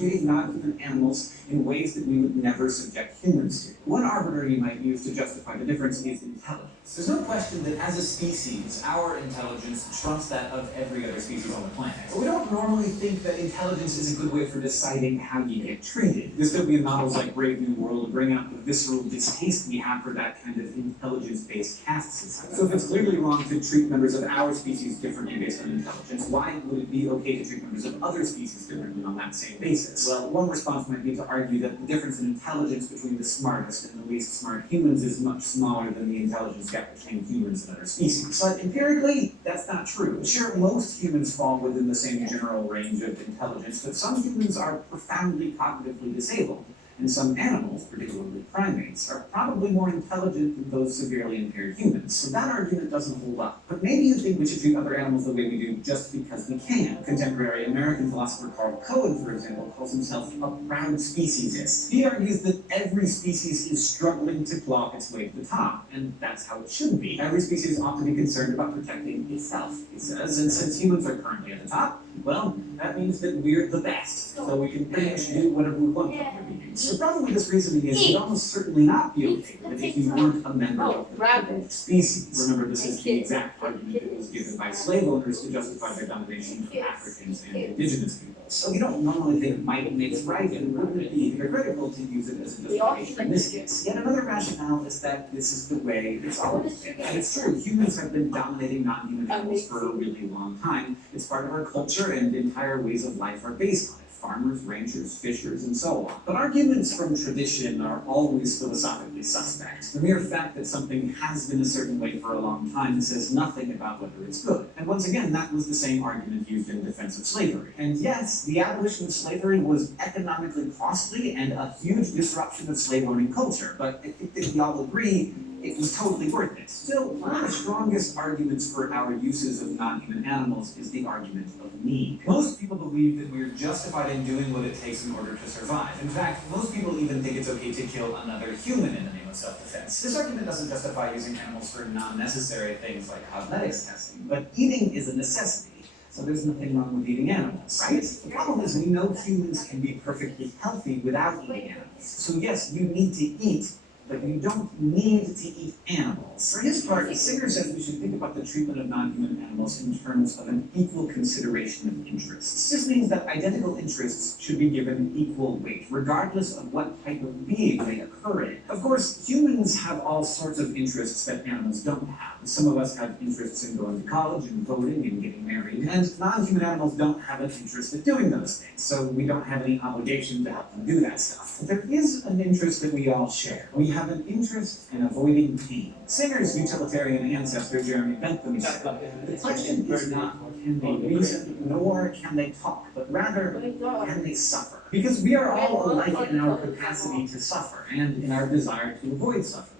treating non-human animals in ways that we would never subject humans to. One arbiter you might use to justify the difference is intelligence. There's no question that as a species, our intelligence trumps that of every other species on the planet. But we don't normally think that intelligence is a good way for deciding how you get treated. Dystopian novels like Brave New World bring out the visceral distaste we have for that kind of intelligence-based caste system. So if it's clearly wrong to treat members of our species differently based on intelligence, why would it be okay to treat members of other species differently on that same basis? Well, one response might be to argue that the difference in intelligence between the smartest and the least smart humans is much smaller than the intelligence gap between humans and other species. But empirically, that's not true. Sure, most humans fall within the same general range of intelligence, but some humans are profoundly cognitively disabled. And some animals, particularly primates, are probably more intelligent than those severely impaired humans. So that argument doesn't hold up. But maybe you think we should treat other animals the way we do just because we can. Contemporary American philosopher Carl Cohen, for example, calls himself a proud speciesist. He argues that every species is struggling to claw its way to the top, and that's how it should be. Every species ought to be concerned about protecting itself, he says, and since humans are currently at the top, well, that means that we're the best, so we can pretty much do whatever we want with our beings. The problem with this reasoning is you'd almost certainly not be okay with it if you weren't a member of the species. Remember, this is the exact argument that was given by slave owners to justify their domination of Africans and indigenous peoples. So you don't normally think might makes right, and wouldn't it be hypocritical to use it as a justification in this case? Yet another rationale is that this is the way it's always been. And it's true, humans have been dominating non-human animals for a really long time. It's part of our culture, and entire ways of life are based on it. Farmers, ranchers, fishers, and so on. But arguments from tradition are always philosophically suspect. The mere fact that something has been a certain way for a long time says nothing about whether it's good. And once again, that was the same argument used in defense of slavery. And yes, the abolition of slavery was economically costly and a huge disruption of slave-owning culture, but I think that we all agree it was totally worth it. Still, one of the strongest arguments for our uses of non-human animals is the argument of need. Most people believe that we're justified in doing what it takes in order to survive. In fact, most people even think it's okay to kill another human in the name of self-defense. This argument doesn't justify using animals for non-necessary things like cosmetics testing, but eating is a necessity. So there's nothing wrong with eating animals, right? The problem is we know humans can be perfectly healthy without eating animals. So yes, you need to eat, but you don't need to eat animals. For his part, Singer says we should think about the treatment of non-human animals in terms of an equal consideration of interests. This means that identical interests should be given equal weight, regardless of what type of being they occur in. Of course, humans have all sorts of interests that animals don't have. Some of us have interests in going to college and voting and getting married, and non-human animals don't have an interest in doing those things, so we don't have any obligation to help them do that stuff. But there is an interest that we all share. We have an interest in avoiding pain. Singer's utilitarian ancestor, Jeremy Bentham, said, the question is not can they reason, nor can they talk, but rather, can they suffer? Because we are all alike in our capacity to suffer and in our desire to avoid suffering.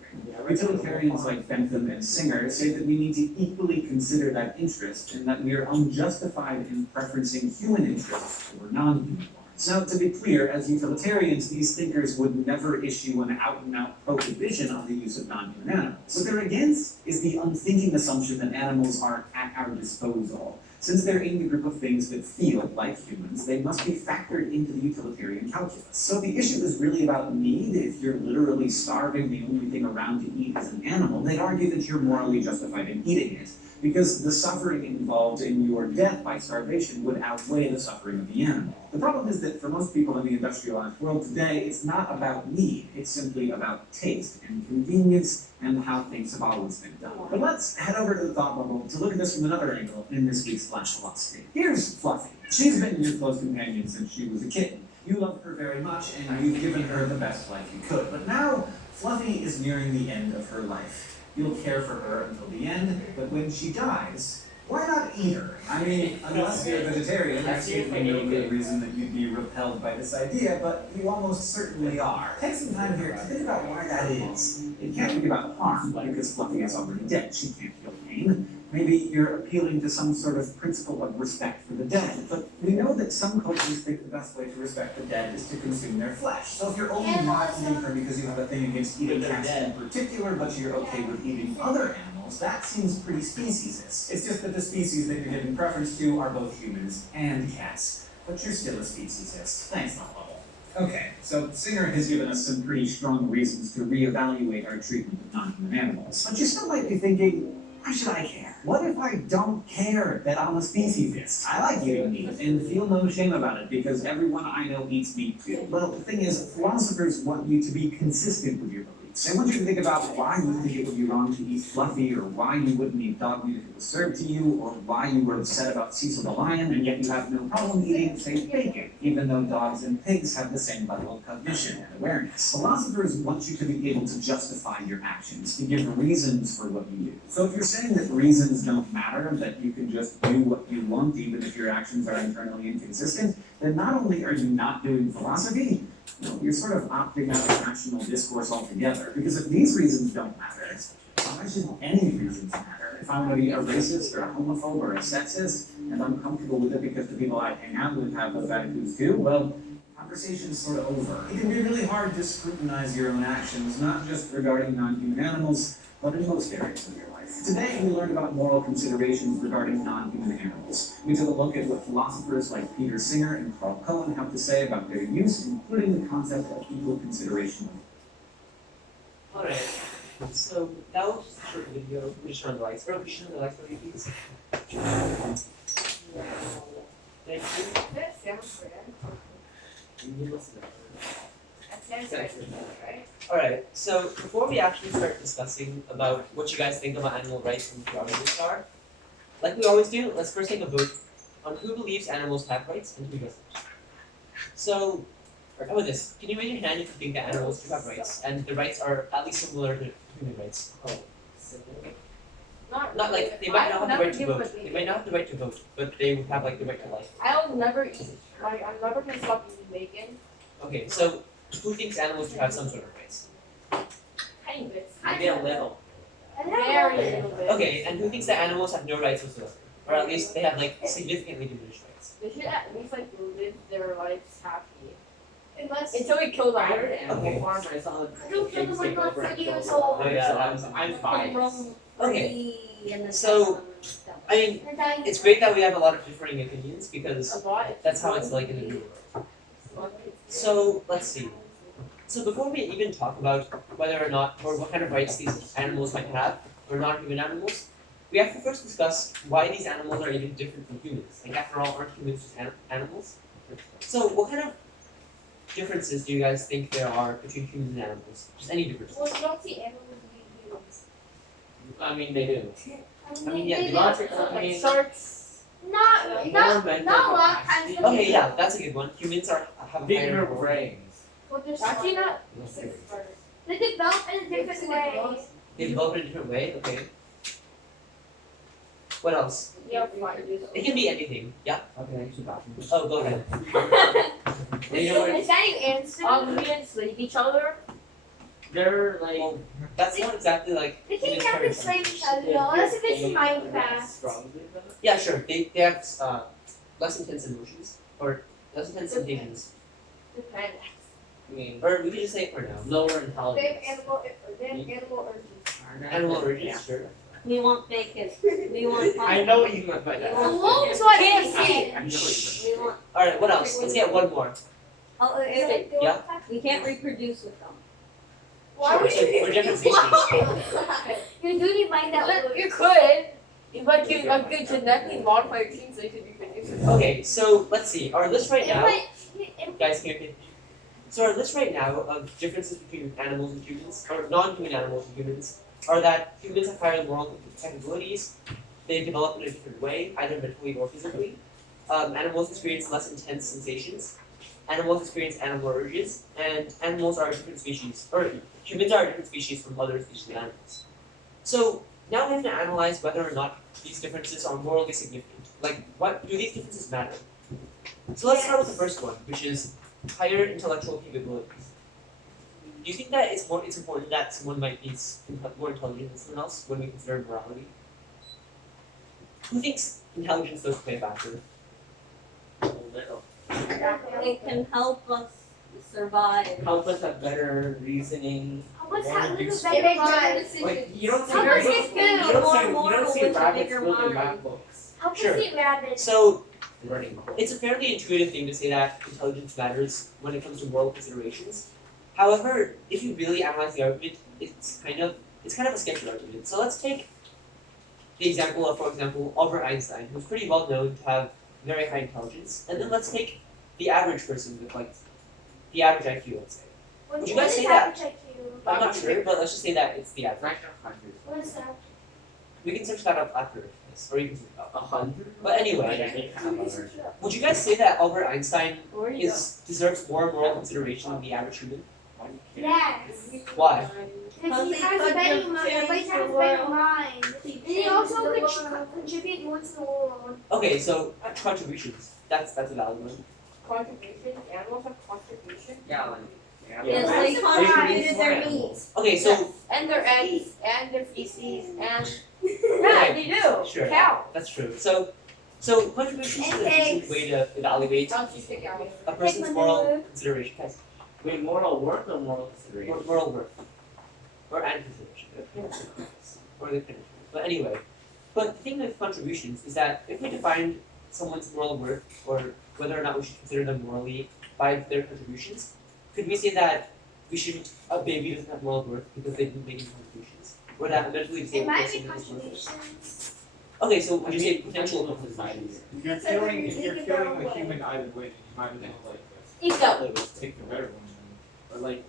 Utilitarians like Bentham and Singer say that we need to equally consider that interest and that we are unjustified in preferencing human interests over non-human ones. Now, to be clear, as utilitarians, these thinkers would never issue an out-and-out prohibition on the use of non-human animals. What they're against is the unthinking assumption that animals are at our disposal. Since they're in the group of things that feel like humans, they must be factored into the utilitarian calculus. So the issue is really about need. If you're literally starving, the only thing around to eat is an animal, they'd argue that you're morally justified in eating it, because the suffering involved in your death by starvation would outweigh the suffering of the animal. The problem is that for most people in the industrialized world today, it's not about need, it's simply about taste and convenience and how things have always been done. But let's head over to the thought bubble to look at this from another angle in this week's Flash Philosophy. Here's Fluffy. She's been your close companion since she was a kitten. You love her very much and you've given her the best life you could. But now, Fluffy is nearing the end of her life. You'll care for her until the end, but when she dies, why not eat her? I mean, unless you're a vegetarian, there's certainly no good reason that you'd be repelled by this idea, but you almost certainly are. Take some time here to think about why that is. It can't be about harm, because Fluffy is already dead. She can't feel pain. Maybe you're appealing to some sort of principle of respect for the dead, but we know that some cultures think the best way to respect the dead is to consume their flesh. So if you're only not eating her because you have a thing against eating cats in particular, but you're okay with eating other animals, that seems pretty speciesist. It's just that the species that you're giving preference to are both humans and cats. But you're still a speciesist. Thanks, not level. Okay, so Singer has given us some pretty strong reasons to reevaluate our treatment of non-human animals. But you still might be thinking, why should I care? What if I don't care that I'm a speciesist? I like eating meat and feel no shame about it because everyone I know eats meat too. Well, the thing is, philosophers want you to be consistent with your beliefs. They want you to think about why you think it would be wrong to eat fluffy, or why you wouldn't eat dog meat if it was served to you, or why you were upset about Cecil the lion and yet you have no problem eating, say, bacon, even though dogs and pigs have the same level of cognition and awareness. Philosophers want you to be able to justify your actions, to give reasons for what you do. So if you're saying that reasons don't matter, that you can just do what you want even if your actions are internally inconsistent, then not only are you not doing philosophy, you're sort of opting out of rational discourse altogether. Because if these reasons don't matter, why should any reasons matter? If I want to be a racist or a homophobe or a sexist, and I'm comfortable with it because the people I hang out with have those attitudes too, well, conversation's sort of over. It can be really hard to scrutinize your own actions, not just regarding non-human animals, but in most areas of your life. Today, we learned about moral considerations regarding non-human animals. We took a look at what philosophers like Peter Singer and Carl Cohen have to say about their use, including the concept of equal consideration. Alright, so that was just a short video. We just run the lights. Bro, we should run the lights for you, please. Thank you. That sounds good. You listen to That sounds good, right? Alright, so before we actually start discussing about what you guys think about animal rights and what your arguments are, like we always do, let's first take a vote on who believes animals have rights and who doesn't. So, how about this? Can you raise your hand if you think that animals do have rights, and the rights are at least similar to human rights? Not like, they might not have the right to vote. They might not have the right to vote, but they would have like the right to life. I'll never eat, like, I'm never gonna stop eating bacon. Okay, so who thinks animals do have some sort of rights? Tiny bits. Maybe a little. Very little bit. Okay, and who thinks that animals have no rights whatsoever? Or at least they have like significantly diminished rights? They should at least like live their lives happy. Unless Until we kill them. Okay. I don't feel like I'm 30 years old. Oh yeah, I'm biased. Okay, so, I mean, it's great that we have a lot of differing opinions because that's how it's like in the real world. So, let's see. So before we even talk about whether or not, or what kind of rights these animals might have, or non-human animals, we have to first discuss why these animals are even different from humans. Like, after all, aren't humans just animals? So, what kind of differences do you guys think there are between humans and animals? Just any differences? Well, you don't see animals being humans. I mean, they do. I mean, yeah, they the do. logic, I Like mean, sharks. Not a lot of times. okay, yeah, that's a good one. Humans have a higher Bigger moral- brains. Well, they're Actually smart. not. They develop in a different way. They develop in a different way, okay. What else? Yeah, fine. It can be anything, yeah? Okay, I should back. Oh, go ahead. You know what? Is that your answer? We enslave each other. They're like. Well, that's not exactly like. They can't human have parents. enslave each other though, unless if it's in Minecraft. Yeah, sure. They have less intense emotions, or less intense sensations. Depends. I mean, Or we could just say it for now. lower They have intelligence. animal urges. Animal urges, sure. We want bacon. We want I know what you meant by that. The wolves want KFC. bacon. I know what you We want. Alright, what else? Let's get one more. Oh, Yeah. we can't reproduce with them. Why Sure, would so you? we're different species. Why? You do need mind that. You could. But you could genetically modify your genes so you could reproduce it. Okay, so let's see. Our list right now. But Guys, can you hear me? So our list right now of differences between animals and humans, or non-human animals and humans, are that humans have higher moral capabilities, they develop in a different way, either mentally or physically. Animals experience less intense sensations. Animals experience animal urges, and animals are a different species, or humans are a different species from other species of animals. So now we have to analyze whether or not these differences are morally significant. Like, what do these differences matter? So let's start with the first one, which is higher intellectual capabilities. Do you think that it's important that someone might be more intelligent than someone else when we consider morality? Who thinks intelligence does play a factor? little. It can help us survive. Help us have better reasoning. what's Wanna happening do with stuff. better minds? Like you don't see How much is rabbits. good? You don't see More rabbits with a building bigger map mind. books. How Sure. can see rabbits? So Learning. It's a fairly intuitive thing to say that intelligence matters when it comes to moral considerations. However, if you really analyze the argument, it's kind of a sketchy argument. So let's take the example of, for example, Albert Einstein, who's pretty well known to have very high intelligence, and then let's take the average person with like the average IQ, let's say. What Would you what guys is say that? average IQ? I'm not sure, but let's just say that it's the average. What is that? We can search that up after this, or you can search it up. 100? But anyway, would you guys say that Albert Einstein Where you deserves more moral consideration than the average human? Yes. Why? Because he has a better mind. But he has a better mind. And he also contribute more to the world. Okay, so contributions. That's a valid one. contribution? Animals have contribution? Yeah, like. Yes, That's they the contributed their prize. meat. Okay, so And their eggs, and their feces, and Right. yeah, they do. Sure. Cow. that's true. So contributions is a decent Eggs. way to evaluate I'll just take out. a person's moral consideration. Guys, Wait, moral worth or moral consideration? moral worth. Or and consideration. Or the kind of. But anyway. But the thing with contributions is that if we define someone's moral worth, or whether or not we should consider them morally by their contributions, could we say that a baby doesn't have moral worth because they didn't make any contributions? Or that a mentally It disabled might be person is worthless? contributions. Okay, so would you say potential societies? If you're killing a human either way, you might as well Eat them. like take the better one. Or like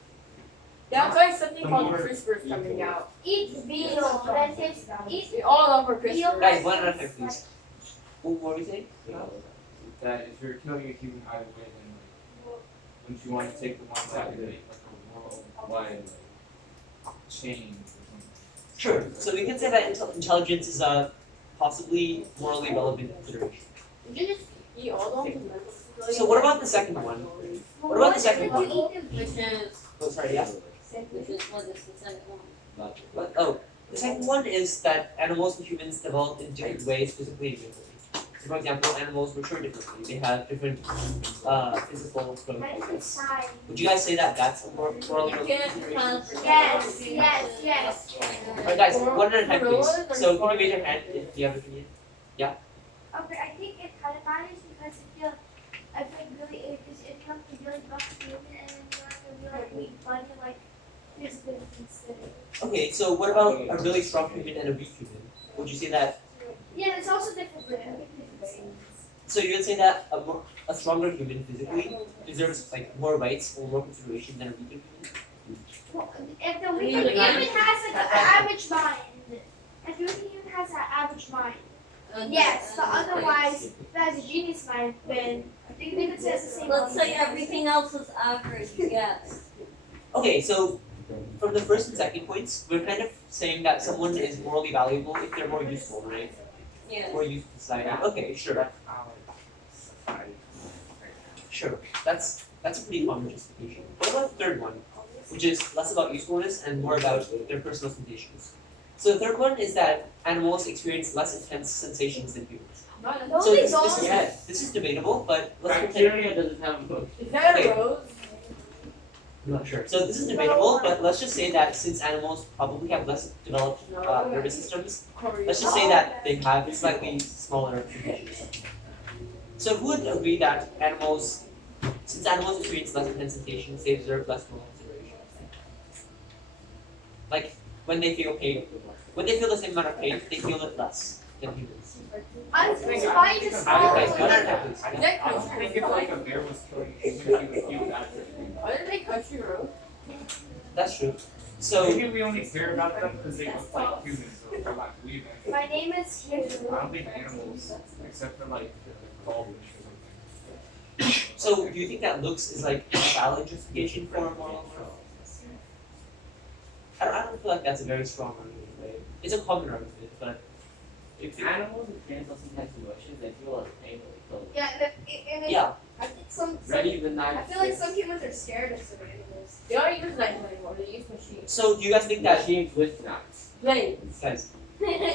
That's why something The called more CRISPR is coming evil. out. Eat veal. That is eat We all love for veal. CRISPR. Guys, one at a time, please. What were we saying? that if you're killing a human either way, then like wouldn't you want to take the one that would make like a worldwide change or something? Sure. So we can say that intelligence is a possibly morally relevant consideration. You just eat all of them. So what about the second one? What about the second one? Which is, Oh, sorry, yeah. which is what is the second one? The second one is that animals and humans develop in different ways physically and mentally. So for example, animals mature differently. They have different physical prototypes. Would you guys say that that's a morally relevant consideration? Yes. Alright guys, one at a time please. So can you raise your hand if you have an opinion? Okay, I think it kind of matters because I feel really because it comes to really buff human and then you have to be like weak bunch of like here's the consider. Okay, so what about a really strong human and a weak human? Would you say that? Yeah, it's also different. So you would say that a stronger human physically deserves like more rights or more consideration than a weaker human? If the weaker human has like an average mind, if the weaker human has an average mind, yes, but otherwise, if it has a genius mind, then I think they could say it's the same. Let's say everything else is average, yes. Okay, so from the first and second points, we're kind of saying that someone is morally valuable if they're more useful, right? Yeah. More useful to society. Okay, sure. That's our society. Sure. That's a pretty common justification. What about the third one, which is less about usefulness and more about their personal sensations? So the third one is that animals experience less intense sensations than humans. No, So they this don't. is Yes. this is debatable, but let's pretend. Bacteria doesn't have a Is that Okay. a rose? I'm not sure. So this is debatable, but let's just say that since animals probably have less developed nervous systems, let's just say that they have slightly smaller sensations. So who would agree that since animals experience less intense sensations, they deserve less moral consideration? Like when they feel pain, when they feel the same amount of pain, they feel it less than humans. I'm surprised it's Guys, small. one at a time, please. I don't think if like a bear was killing a human, he would feel that. Aren't they country road? That's true. So Maybe we only care about them because they look like humans, so we're like we them. My name is I Hugh. don't think animals, except for like goldfish or something. so do you think that looks is like a valid justification for moral worth? I don't feel like that's a very strong argument, right? It's a common argument, but If animals experience those intense emotions, they feel like pain when they kill them. Yeah, and yeah. I think some Ready the knife. I feel like some humans are scared of some animals. They don't use knives anymore, they use machines. So do you guys think that Machines with knives. Blades. guys?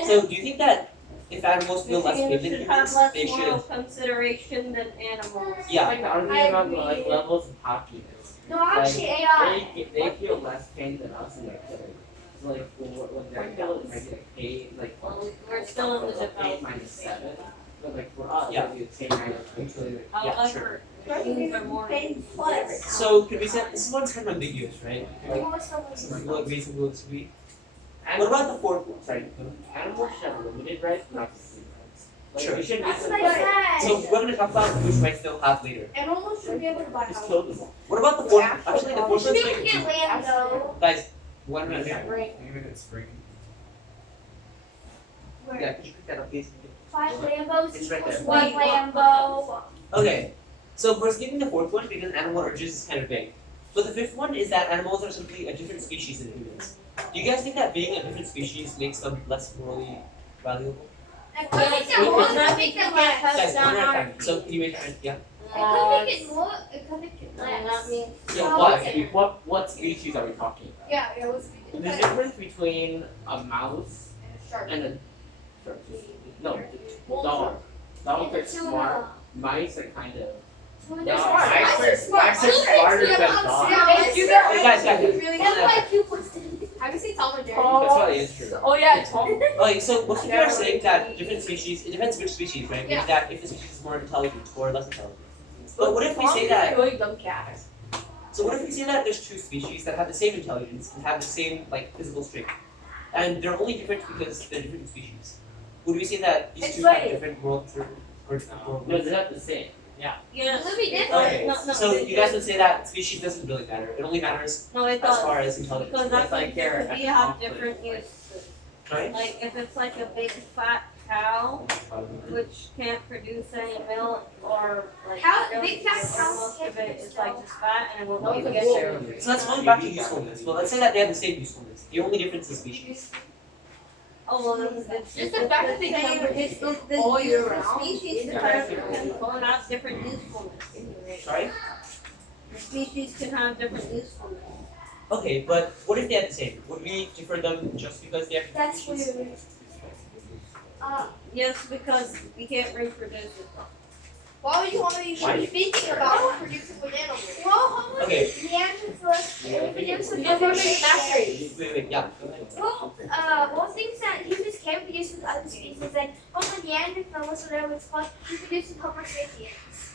So do you think that if animals feel less pain than Machines should humans, have they less moral should? consideration than animals. Yeah. Like the argument about like levels of happiness. No, actually AI. They feel less pain than us in their killing. So like when they're killed, they get paid like Well, we're still in the paid development -7. But like for us, Yeah. it'd be the same idea. However, humans are more Plus. So could we say this one's kind of ambiguous, right? Like, Most of us. some people agree, some people disagree. What Animals, about the fourth one? sorry, animals should have limited rights, not complete rights. Like, Sure. we should That's be what I So said. we're gonna talk about which rights they'll have later. Animals should be able to buy just houses. kill them all. What about the fourth one? Actually, the You fourth should one's be able to like, get land though. guys, one minute. Maybe it's spring. Where? Yeah, could you pick that up, please? 5 Lambos It's right equals there. 1 Lambo. Okay, so we're skipping the fourth one because animal urges is kind of vague. But the fifth one is that animals are simply a different species than humans. Do you guys think that being a different species makes them less morally valuable? It could make them more, it could make them less. Guys, one at a time. So can you raise your hand? Yeah? It could make it more, it could make it less. Yeah, So- why? Okay, what species are we talking about? Yeah, let's The difference between a mouse shark. and a no, dog. Dogs are It's a smart. tuna. Mice are kind of. Tuna. No, smart. mice Mice are smart. are smarter than dogs. Guys, Really That's why pupils did. Have you seen Tom and Jerry? That's probably is true. Oh yeah, Tom. Okay, so most people are saying that different species, it depends which species, right? Yeah. Meaning that if the species is more intelligent or less intelligent. But what if we say that, Tom is a really dumb cat. so what if we say that there's two species that have the same intelligence and have the same, like, physical strength? And they're only different because they're different species. Would we say that these It's two like- have different world or different world? No, they're not the same. Yes. It'll be different. Okay, No, so you guys would say that species doesn't really matter. It only matters No, it as does. far as intelligence. Because It's I like think they're we have different uses. Right? Like if it's like a big fat cow, which can't produce any milk, or like Big fat cows most can't of it produce is like milk. just fat and it will No, make it's it a bull. share. So that's going back to usefulness. Well, let's say that they have the same usefulness. The only difference is species. Oh well, then it's Just the fact that they same- can it's the all year different round. species Yeah. can have different usefulness. Sorry? The species can have different usefulness. Okay, but what if they had the same? Would we differ them just because they have different That's species? weird. Yes, because we can't reproduce it. Why would you want to be Why? thinking about producing banana? Well, how much Okay. Neanderthals, Because we're Neanderthals. making mass race. Wait, yeah. Well, things that humans can reproduce with other species, and Homo neanderthals, whatever it's called, reproduce with Homo sapiens.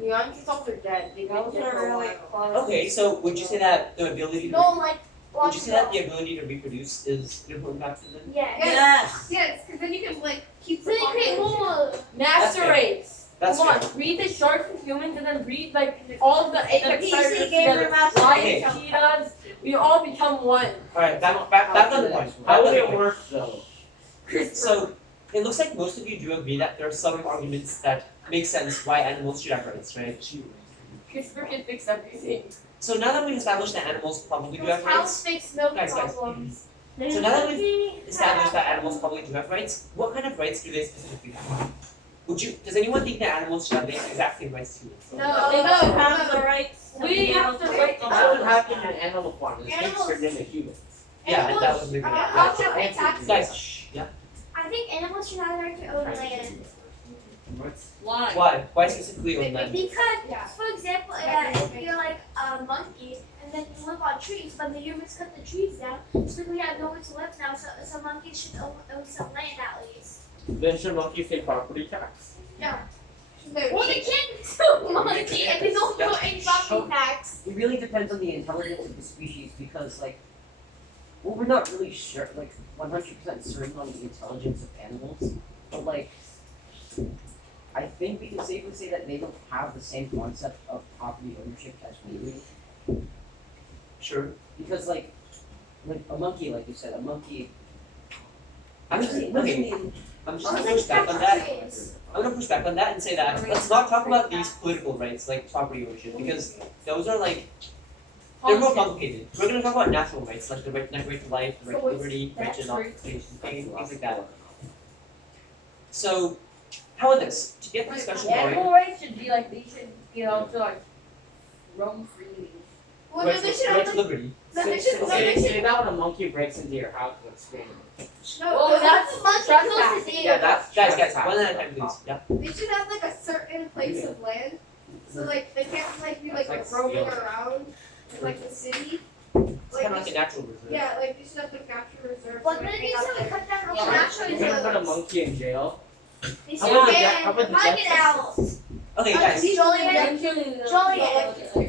Neanderthals are dead. They Those been dead for are a really while. close. Okay, so would you say that the ability to No, like, would you say that the ability to reproduce is an important factor then? Yes. Yes. Yes, because then you can like keep So they create more. master That's race. That's Come fair. on, read the sharks and humans, and then read like all the apex PC predators gamer together. master Lions, race. cheetahs, we all become one. Alright, back on the point. How would Back on it the point. work though? So it looks like most of you do agree that there are some arguments that make sense why animals should have rights, right? CRISPR can fix everything. So now that we've established that animals probably do have Cows rights, fix milk Guys. problems. So now that we've established that animals probably do have rights, what kind of rights do they specifically have? Does anyone think that animals should have the exact same rights as humans? No, They no, don't have no. the rights. We be have able to make wait them That would up. happen in animal farm. It's Animals- for them to humans. Yeah, that was maybe. Also, it's actually, Guys, shh, yeah. I think animals should have the right to own land. Why? Why? Why specifically on land? Because, for example, if you're like a monkey and then you live on trees, but the humans cut the trees down, so we have nowhere to live now, so monkeys should own some land at least. Then should monkeys pay property tax? Well, they can't sue monkey and they don't know any property tax. It really depends on the intelligence of the species because, like, well, we're not really sure, like, 100% certain on the intelligence of animals, but, like, I think we can safely say that they don't have the same concept of property ownership as we do. Sure. Because, like a monkey, like you said, a monkey. I'm just doesn't okay. even- I'm just gonna push back on that. I'm gonna push back on that and say that let's not talk about these political rights like property ownership because those are like they're more complicated. We're gonna talk about natural rights like the right to life, the right to liberty, right to not pain, things like that. So, how about this? To get the discussion going, Animal rights should be like they should be able to like roam freely. Well, no, they should right have to liberty. Say that when a monkey breaks into your house and screams. Well, that's the monkey that's close to Yeah, that's Guys, one at a time, please. Yeah. They should have like a certain place of land, so like they can't like be like Like roaming stealing. around in like the city. It's kind of like a natural reserve. Yeah, like they should have like natural reserves. But so then they you can't said we have, cut down Yeah, the natural You're gonna put a reserves. monkey in jail They How about the can. how about the Knock it Jetsons? out. Okay, guys. Julian. Eventually, Julian.